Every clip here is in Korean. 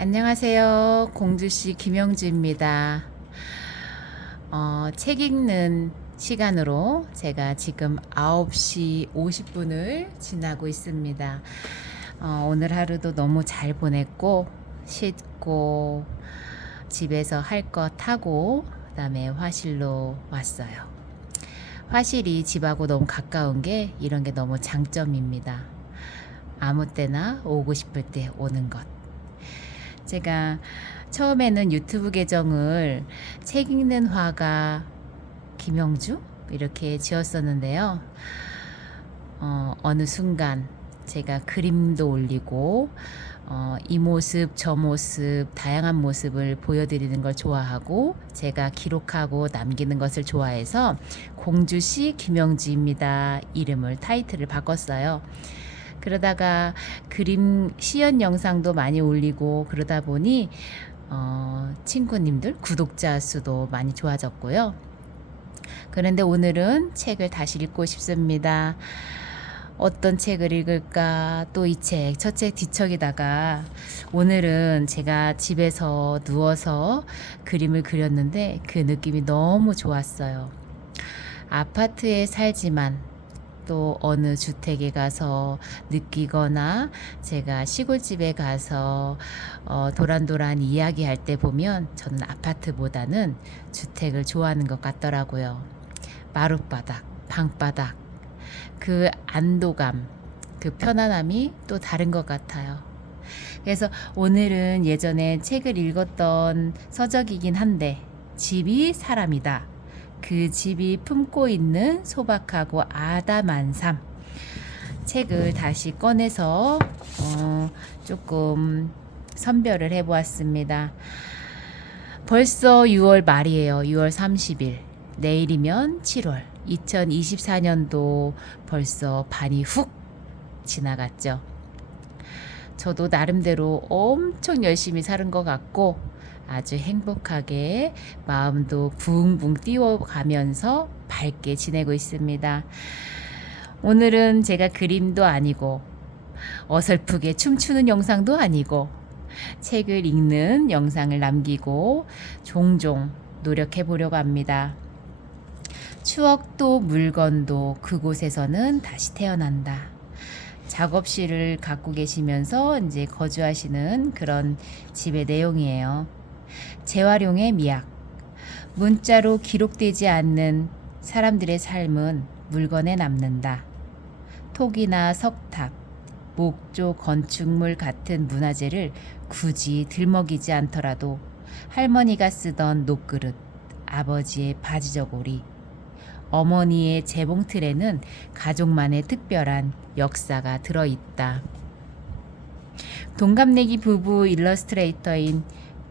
안녕하세요. 공주씨 김영주입니다. 책 읽는 시간으로 제가 지금 9시 50분을 지나고 있습니다. 오늘 하루도 너무 잘 보냈고, 씻고, 집에서 할 거 타고, 그다음에 화실로 왔어요. 화실이 집하고 너무 가까운 게 이런 게 너무 장점입니다. 아무 때나 오고 싶을 때 오는 것. 제가 처음에는 유튜브 계정을 책 읽는 화가 김영주 이렇게 지었었는데요. 어느 순간 제가 그림도 올리고 이 모습 저 모습 다양한 모습을 보여드리는 걸 좋아하고 제가 기록하고 남기는 것을 좋아해서 공주시 김영주입니다. 이름을 타이틀을 바꿨어요. 그러다가 그림 시연 영상도 많이 올리고 그러다 보니 친구님들 구독자 수도 많이 좋아졌고요. 그런데 오늘은 책을 다시 읽고 싶습니다. 어떤 책을 읽을까? 또 이 책, 저 책 뒤척이다가 오늘은 제가 집에서 누워서 그림을 그렸는데 그 느낌이 너무 좋았어요. 아파트에 살지만 또 어느 주택에 가서 느끼거나 제가 시골집에 가서 도란도란 이야기할 때 보면 저는 아파트보다는 주택을 좋아하는 것 같더라고요. 마룻바닥, 방바닥, 그 안도감, 그 편안함이 또 다른 것 같아요. 그래서 오늘은 예전에 책을 읽었던 서적이긴 한데 집이 사람이다. 그 집이 품고 있는 소박하고 아담한 삶 책을 다시 꺼내서 조금 선별을 해보았습니다. 벌써 6월 말이에요. 6월 30일. 내일이면 7월. 2024년도 벌써 반이 훅 지나갔죠. 저도 나름대로 엄청 열심히 사는 것 같고 아주 행복하게 마음도 붕붕 띄워가면서 밝게 지내고 있습니다. 오늘은 제가 그림도 아니고 어설프게 춤추는 영상도 아니고 책을 읽는 영상을 남기고 종종 노력해 보려고 합니다. 추억도 물건도 그곳에서는 다시 태어난다. 작업실을 갖고 계시면서 이제 거주하시는 그런 집의 내용이에요. 재활용의 미학. 문자로 기록되지 않는 사람들의 삶은 물건에 남는다. 톡이나 석탑, 목조 건축물 같은 문화재를 굳이 들먹이지 않더라도 할머니가 쓰던 녹그릇, 아버지의 바지저고리, 어머니의 재봉틀에는 가족만의 특별한 역사가 들어있다. 동갑내기 부부 일러스트레이터인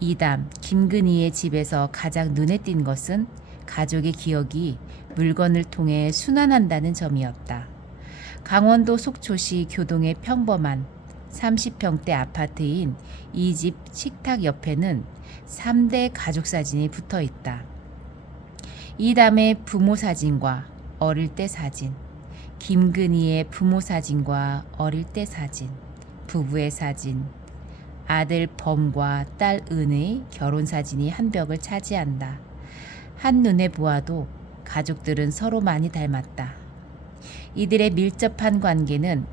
이담, 김근희의 집에서 가장 눈에 띈 것은 가족의 기억이 물건을 통해 순환한다는 점이었다. 강원도 속초시 교동의 평범한 30평대 아파트인 이 집 식탁 옆에는 3대 가족 사진이 붙어 있다. 이담의 부모 사진과 어릴 때 사진, 김근희의 부모 사진과 어릴 때 사진, 부부의 사진, 아들 범과 딸 은의 결혼 사진이 한 벽을 차지한다. 한눈에 보아도 가족들은 서로 많이 닮았다. 이들의 밀접한 관계는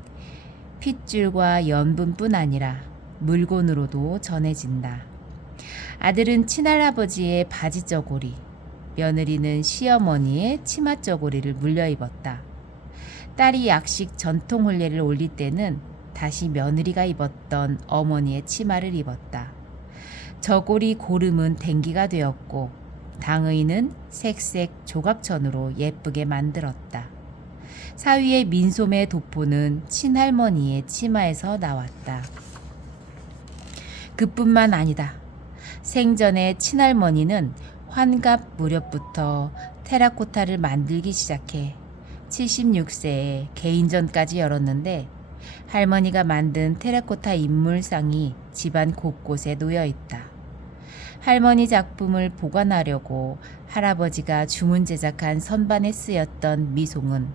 핏줄과 연분뿐 아니라 물건으로도 전해진다. 아들은 친할아버지의 바지저고리, 며느리는 시어머니의 치맛저고리를 물려입었다. 딸이 약식 전통 혼례를 올릴 때는 다시 며느리가 입었던 어머니의 치마를 입었다. 저고리 고름은 댕기가 되었고 당의는 색색 조각천으로 예쁘게 만들었다. 사위의 민소매 도포는 친할머니의 치마에서 나왔다. 그뿐만 아니다. 생전에 친할머니는 환갑 무렵부터 테라코타를 만들기 시작해 76세에 개인전까지 열었는데 할머니가 만든 테라코타 인물상이 집안 곳곳에 놓여 있다. 할머니 작품을 보관하려고 할아버지가 주문 제작한 선반에 쓰였던 미송은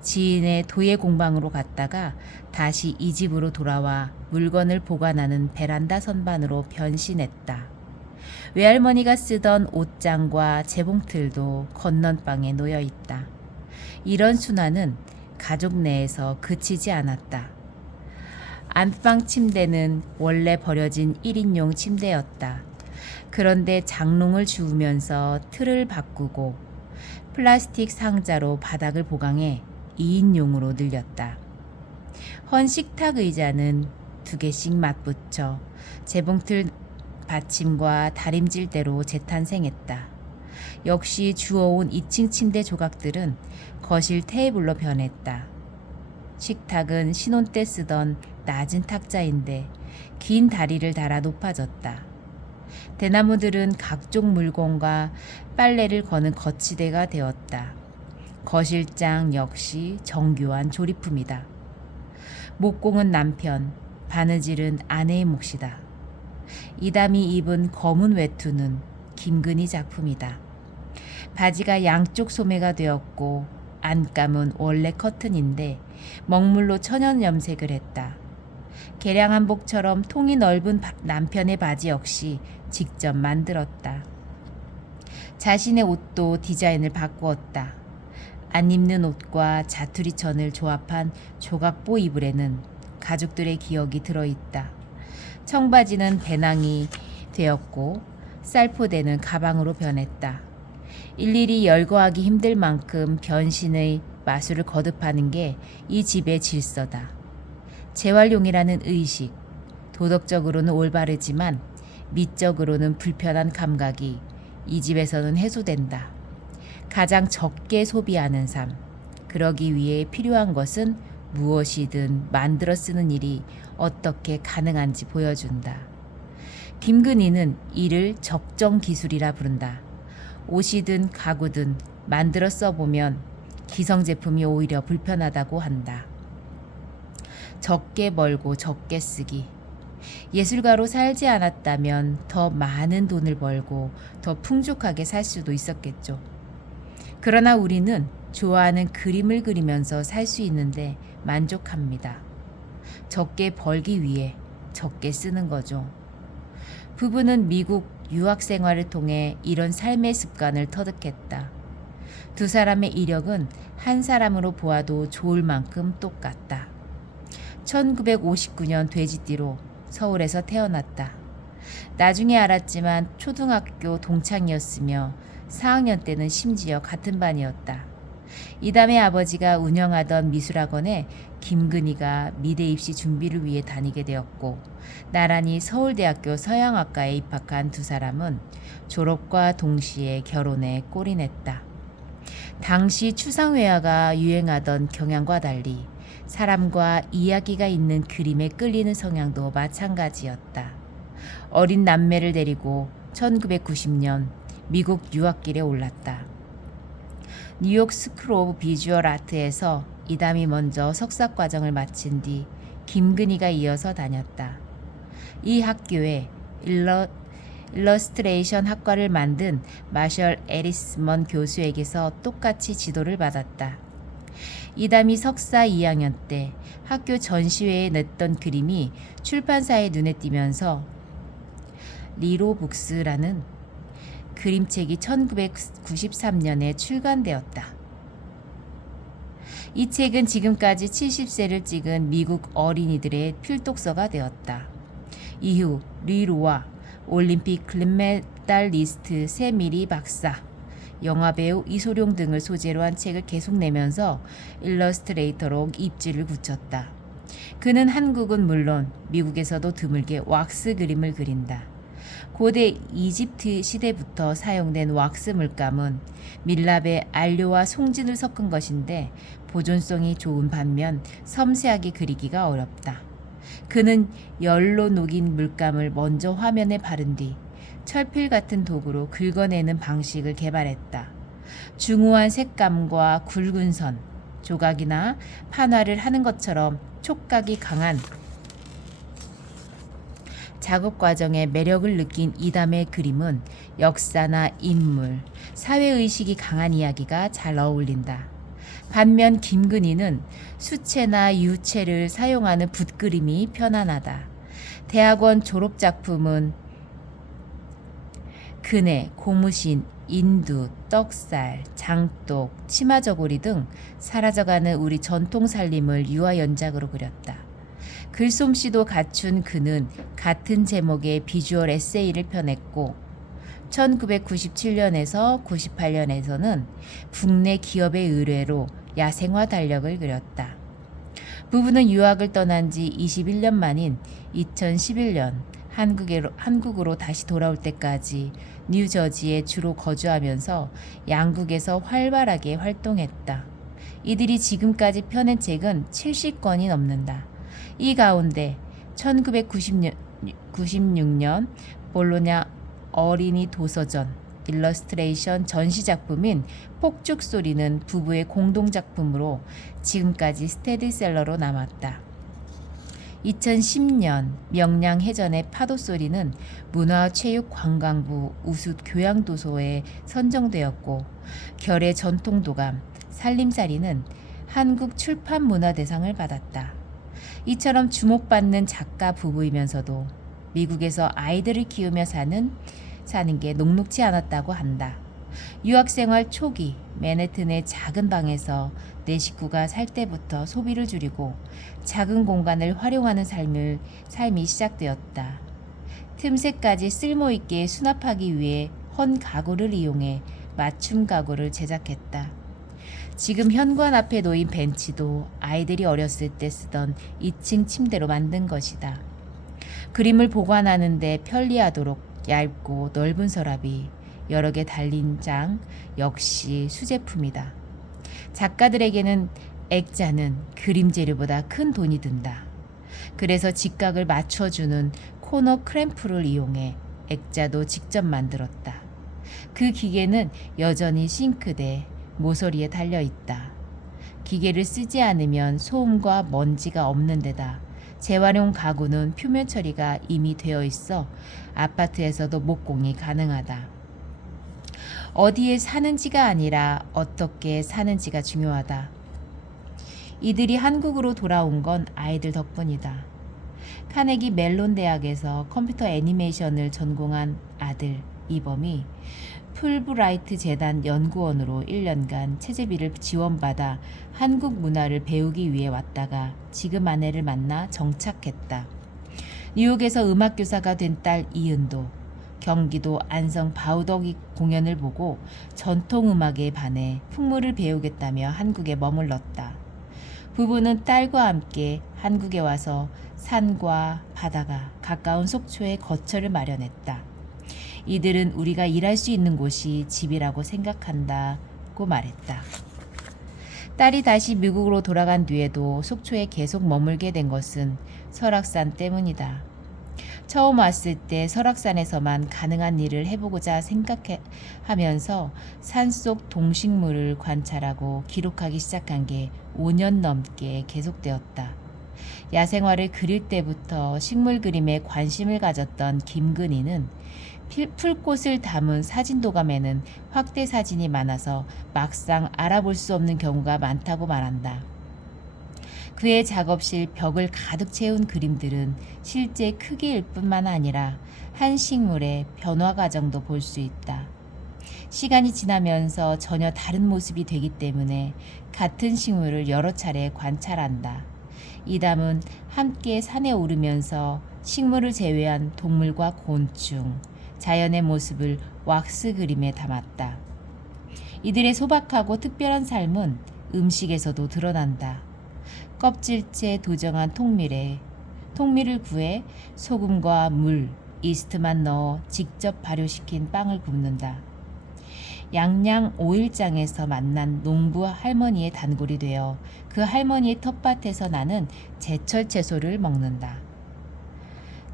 지인의 도예 공방으로 갔다가 다시 이 집으로 돌아와 물건을 보관하는 베란다 선반으로 변신했다. 외할머니가 쓰던 옷장과 재봉틀도 건넌방에 놓여 있다. 이런 순환은 가족 내에서 그치지 않았다. 안방 침대는 원래 버려진 1인용 침대였다. 그런데 장롱을 주우면서 틀을 바꾸고 플라스틱 상자로 바닥을 보강해 2인용으로 늘렸다. 헌 식탁 의자는 2개씩 맞붙여 재봉틀 받침과 다림질대로 재탄생했다. 역시 주워온 2층 침대 조각들은 거실 테이블로 변했다. 식탁은 신혼 때 쓰던 낮은 탁자인데 긴 다리를 달아 높아졌다. 대나무들은 각종 물건과 빨래를 거는 거치대가 되었다. 거실장 역시 정교한 조립품이다. 목공은 남편, 바느질은 아내의 몫이다. 이담이 입은 검은 외투는 김근희 작품이다. 바지가 양쪽 소매가 되었고 안감은 원래 커튼인데 먹물로 천연 염색을 했다. 개량 한복처럼 통이 넓은 남편의 바지 역시 직접 만들었다. 자신의 옷도 디자인을 바꾸었다. 안 입는 옷과 자투리천을 조합한 조각보 이불에는 가족들의 기억이 들어있다. 청바지는 배낭이 되었고 쌀포대는 가방으로 변했다. 일일이 열거하기 힘들 만큼 변신의 마술을 거듭하는 게 이 집의 질서다. 재활용이라는 의식, 도덕적으로는 올바르지만 미적으로는 불편한 감각이 이 집에서는 해소된다. 가장 적게 소비하는 삶, 그러기 위해 필요한 것은 무엇이든 만들어 쓰는 일이 어떻게 가능한지 보여준다. 김근희는 이를 적정 기술이라 부른다. 옷이든 가구든 만들어 써보면 기성제품이 오히려 불편하다고 한다. 적게 벌고 적게 쓰기. 예술가로 살지 않았다면 더 많은 돈을 벌고 더 풍족하게 살 수도 있었겠죠. 그러나 우리는 좋아하는 그림을 그리면서 살 수 있는데 만족합니다. 적게 벌기 위해 적게 쓰는 거죠. 부부는 미국 유학 생활을 통해 이런 삶의 습관을 터득했다. 두 사람의 이력은 한 사람으로 보아도 좋을 만큼 똑같다. 1959년 돼지띠로 서울에서 태어났다. 나중에 알았지만 초등학교 동창이었으며 4학년 때는 심지어 같은 반이었다. 이담의 아버지가 운영하던 미술학원에 김근희가 미대 입시 준비를 위해 다니게 되었고 나란히 서울대학교 서양학과에 입학한 두 사람은 졸업과 동시에 결혼에 골인했다. 당시 추상회화가 유행하던 경향과 달리 사람과 이야기가 있는 그림에 끌리는 성향도 마찬가지였다. 어린 남매를 데리고 1990년 미국 유학길에 올랐다. 뉴욕 스쿨 오브 비주얼 아트에서 이담이 먼저 석사과정을 마친 뒤 김근희가 이어서 다녔다. 이 학교에 일러스트레이션 학과를 만든 마셜 에리스먼 교수에게서 똑같이 지도를 받았다. 이담이 석사 2학년 때 학교 전시회에 냈던 그림이 출판사의 눈에 띄면서 리로북스라는 그림책이 1993년에 출간되었다. 이 책은 지금까지 70세를 찍은 미국 어린이들의 필독서가 되었다. 이후 리로와 올림픽 금메달리스트 세미리 박사, 영화배우 이소룡 등을 소재로 한 책을 계속 내면서 일러스트레이터로 입지를 굳혔다. 그는 한국은 물론 미국에서도 드물게 왁스 그림을 그린다. 고대 이집트 시대부터 사용된 왁스 물감은 밀랍에 안료와 송진을 섞은 것인데 보존성이 좋은 반면 섬세하게 그리기가 어렵다. 그는 열로 녹인 물감을 먼저 화면에 바른 뒤 철필 같은 도구로 긁어내는 방식을 개발했다. 중후한 색감과 굵은 선, 조각이나 판화를 하는 것처럼 촉각이 강한 작업 과정에 매력을 느낀 이담의 그림은 역사나 인물, 사회의식이 강한 이야기가 잘 어울린다. 반면 김근희는 수채나 유채를 사용하는 붓그림이 편안하다. 대학원 졸업작품은 그네, 고무신, 인두, 떡살, 장독, 치마저고리 등 사라져가는 우리 전통 살림을 유화연작으로 그렸다. 글솜씨도 갖춘 그는 같은 제목의 비주얼 에세이를 펴냈고 1997년에서 98년에서는 국내 기업의 의뢰로 야생화 달력을 그렸다. 부부는 유학을 떠난 지 21년 만인 2011년 한국으로 다시 돌아올 때까지 뉴저지에 주로 거주하면서 양국에서 활발하게 활동했다. 이들이 지금까지 펴낸 책은 70권이 넘는다. 이 가운데 1996년 볼로냐 어린이 도서전 일러스트레이션 전시작품인 폭죽소리는 부부의 공동작품으로 지금까지 스테디셀러로 남았다. 2010년 명량해전의 파도소리는 문화체육관광부 우수 교양도서에 선정되었고 결의 전통도감 살림살이는 한국출판문화대상을 받았다. 이처럼 주목받는 작가 부부이면서도 미국에서 아이들을 키우며 사는 게 녹록지 않았다고 한다. 유학생활 초기 맨해튼의 작은 방에서 내 식구가 살 때부터 소비를 줄이고 작은 공간을 활용하는 삶이 시작되었다. 틈새까지 쓸모있게 수납하기 위해 헌 가구를 이용해 맞춤 가구를 제작했다. 지금 현관 앞에 놓인 벤치도 아이들이 어렸을 때 쓰던 2층 침대로 만든 것이다. 그림을 보관하는데 편리하도록 얇고 넓은 서랍이 여러 개 달린 장 역시 수제품이다. 작가들에게는 액자는 그림 재료보다 큰 돈이 든다. 그래서 직각을 맞춰주는 코너 크램프를 이용해 액자도 직접 만들었다. 그 기계는 여전히 싱크대 모서리에 달려있다. 기계를 쓰지 않으면 소음과 먼지가 없는 데다 재활용 가구는 표면 처리가 이미 되어 있어 아파트에서도 목공이 가능하다. 어디에 사는지가 아니라 어떻게 사는지가 중요하다. 이들이 한국으로 돌아온 건 아이들 덕분이다. 카네기 멜론 대학에서 컴퓨터 애니메이션을 전공한 아들 이범이 풀브라이트 재단 연구원으로 1년간 체제비를 지원받아 한국 문화를 배우기 위해 왔다가 지금 아내를 만나 정착했다. 뉴욕에서 음악교사가 된 딸 이은도, 경기도 안성 바우더기 공연을 보고 전통음악에 반해 풍물을 배우겠다며 한국에 머물렀다. 부부는 딸과 함께 한국에 와서 산과 바다가 가까운 속초에 거처를 마련했다. 이들은 우리가 일할 수 있는 곳이 집이라고 생각한다고 말했다. 딸이 다시 미국으로 돌아간 뒤에도 속초에 계속 머물게 된 것은 설악산 때문이다. 처음 왔을 때 설악산에서만 가능한 일을 해보고자 생각하면서 산속 동식물을 관찰하고 기록하기 시작한 게 5년 넘게 계속되었다. 야생화를 그릴 때부터 식물 그림에 관심을 가졌던 김근희는 풀꽃을 담은 사진도감에는 확대 사진이 많아서 막상 알아볼 수 없는 경우가 많다고 말한다. 그의 작업실 벽을 가득 채운 그림들은 실제 크기일 뿐만 아니라 한 식물의 변화 과정도 볼 수 있다. 시간이 지나면서 전혀 다른 모습이 되기 때문에 같은 식물을 여러 차례 관찰한다. 이 담은 함께 산에 오르면서 식물을 제외한 동물과 곤충, 자연의 모습을 왁스 그림에 담았다. 이들의 소박하고 특별한 삶은 음식에서도 드러난다. 껍질째 도정한 통밀을 구해 소금과 물, 이스트만 넣어 직접 발효시킨 빵을 굽는다. 양양 5일장에서 만난 농부 할머니의 단골이 되어 그 할머니의 텃밭에서 나는 제철 채소를 먹는다.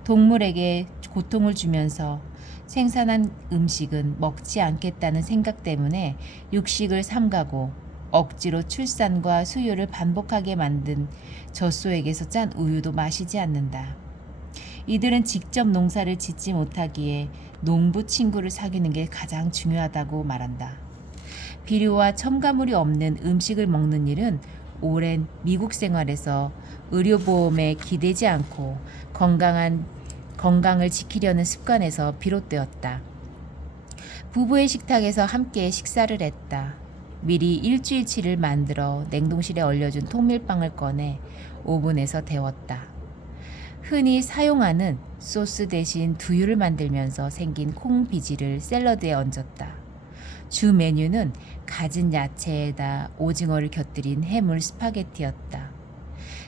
동물에게 고통을 주면서 생산한 음식은 먹지 않겠다는 생각 때문에 육식을 삼가고 억지로 출산과 수유를 반복하게 만든 젖소에게서 짠 우유도 마시지 않는다. 이들은 직접 농사를 짓지 못하기에 농부 친구를 사귀는 게 가장 중요하다고 말한다. 비료와 첨가물이 없는 음식을 먹는 일은 오랜 미국 생활에서 의료보험에 기대지 않고 건강을 지키려는 습관에서 비롯되었다. 부부의 식탁에서 함께 식사를 했다. 미리 일주일치를 만들어 냉동실에 얼려준 통밀빵을 꺼내 오븐에서 데웠다. 흔히 사용하는 소스 대신 두유를 만들면서 생긴 콩비지를 샐러드에 얹었다. 주 메뉴는 갖은 야채에다 오징어를 곁들인 해물 스파게티였다.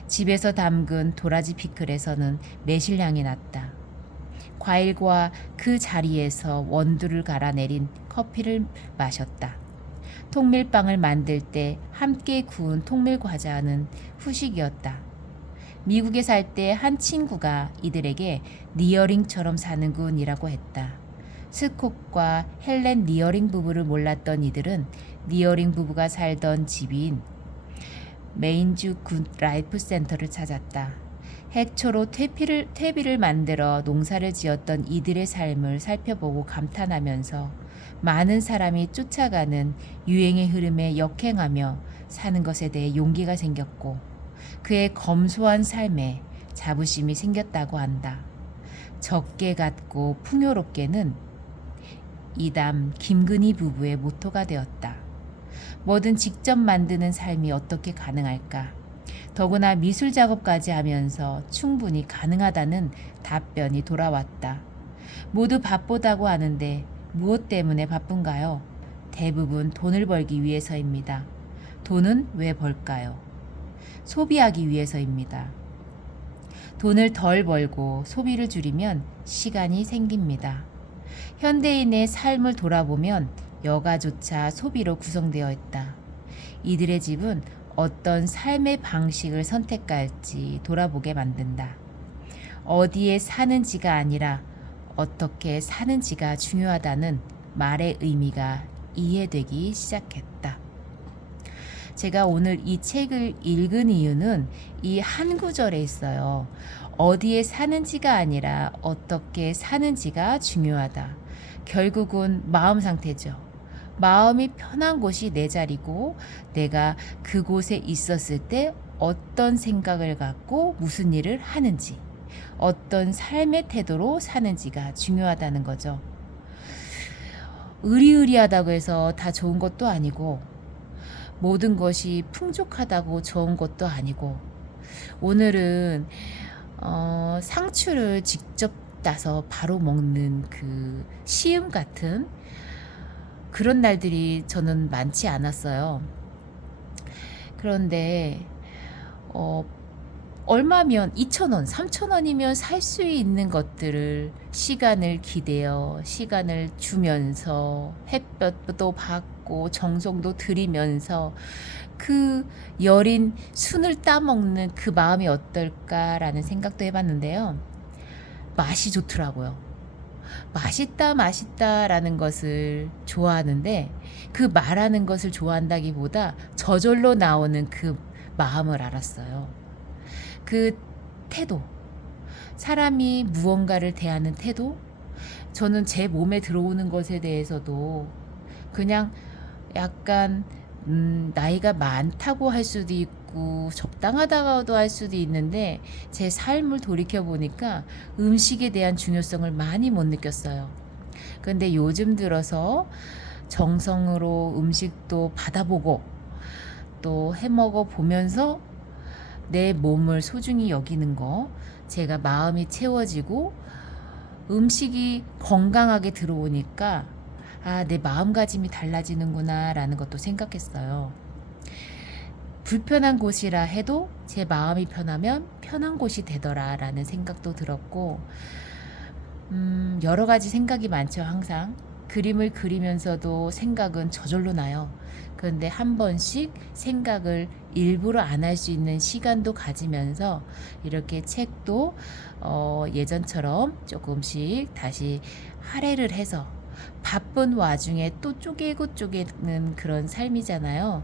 집에서 담근 도라지 피클에서는 매실향이 났다. 과일과 그 자리에서 원두를 갈아 내린 커피를 마셨다. 통밀빵을 만들 때 함께 구운 통밀 과자는 후식이었다. 미국에 살 때 한 친구가 이들에게 니어링처럼 사는군이라고 했다. 스콧과 헬렌 니어링 부부를 몰랐던 이들은 니어링 부부가 살던 집인 메인주 굿 라이프 센터를 찾았다. 해초로 퇴비를 만들어 농사를 지었던 이들의 삶을 살펴보고 감탄하면서 많은 사람이 쫓아가는 유행의 흐름에 역행하며 사는 것에 대해 용기가 생겼고 그의 검소한 삶에 자부심이 생겼다고 한다. 적게 갖고 풍요롭게는 이담 김근희 부부의 모토가 되었다. 뭐든 직접 만드는 삶이 어떻게 가능할까? 더구나 미술 작업까지 하면서 충분히 가능하다는 답변이 돌아왔다. 모두 바쁘다고 하는데 무엇 때문에 바쁜가요? 대부분 돈을 벌기 위해서입니다. 돈은 왜 벌까요? 소비하기 위해서입니다. 돈을 덜 벌고 소비를 줄이면 시간이 생깁니다. 현대인의 삶을 돌아보면 여가조차 소비로 구성되어 있다. 이들의 집은 어떤 삶의 방식을 선택할지 돌아보게 만든다. 어디에 사는지가 아니라 어떻게 사는지가 중요하다는 말의 의미가 이해되기 시작했다. 제가 오늘 이 책을 읽은 이유는 이 한 구절에 있어요. 어디에 사는지가 아니라 어떻게 사는지가 중요하다. 결국은 마음 상태죠. 마음이 편한 곳이 내 자리고 내가 그곳에 있었을 때 어떤 생각을 갖고 무슨 일을 하는지, 어떤 삶의 태도로 사는지가 중요하다는 거죠. 의리의리하다고 해서 다 좋은 것도 아니고 모든 것이 풍족하다고 좋은 것도 아니고 오늘은 상추를 직접 따서 바로 먹는 그 시음 같은 그런 날들이 저는 많지 않았어요. 그런데 얼마면 2,000원, 3,000원이면 살 수 있는 것들을 시간을 기대어 시간을 주면서 햇볕도 받고 정성도 들이면서 그 여린 순을 따먹는 그 마음이 어떨까라는 생각도 해봤는데요. 맛이 좋더라고요. 맛있다라는 것을 좋아하는데 그 말하는 것을 좋아한다기보다 저절로 나오는 그 마음을 알았어요. 그 태도, 사람이 무언가를 대하는 태도, 저는 제 몸에 들어오는 것에 대해서도 그냥 약간 나이가 많다고 할 수도 있고 적당하다고도 할 수도 있는데 제 삶을 돌이켜 보니까 음식에 대한 중요성을 많이 못 느꼈어요. 그런데 요즘 들어서 정성으로 음식도 받아보고 또 해먹어 보면서 내 몸을 소중히 여기는 거, 제가 마음이 채워지고 음식이 건강하게 들어오니까 내 마음가짐이 달라지는구나 라는 것도 생각했어요. 불편한 곳이라 해도 제 마음이 편하면 편한 곳이 되더라 라는 생각도 들었고 여러 가지 생각이 많죠. 항상 그림을 그리면서도 생각은 저절로 나요. 그런데 한 번씩 생각을 일부러 안 할 수 있는 시간도 가지면서 이렇게 책도 예전처럼 조금씩 다시 할애를 해서 바쁜 와중에 또 쪼개는 그런 삶이잖아요.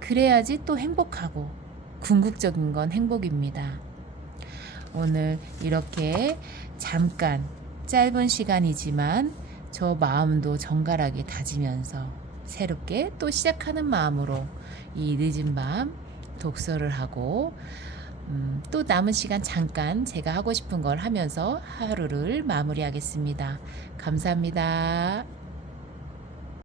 그래야지 또 행복하고 궁극적인 건 행복입니다. 오늘 이렇게 잠깐 짧은 시간이지만 저 마음도 정갈하게 다지면서 새롭게 또 시작하는 마음으로 이 늦은 밤 독서를 하고 또 남은 시간 잠깐 제가 하고 싶은 걸 하면서 하루를 마무리하겠습니다. 감사합니다.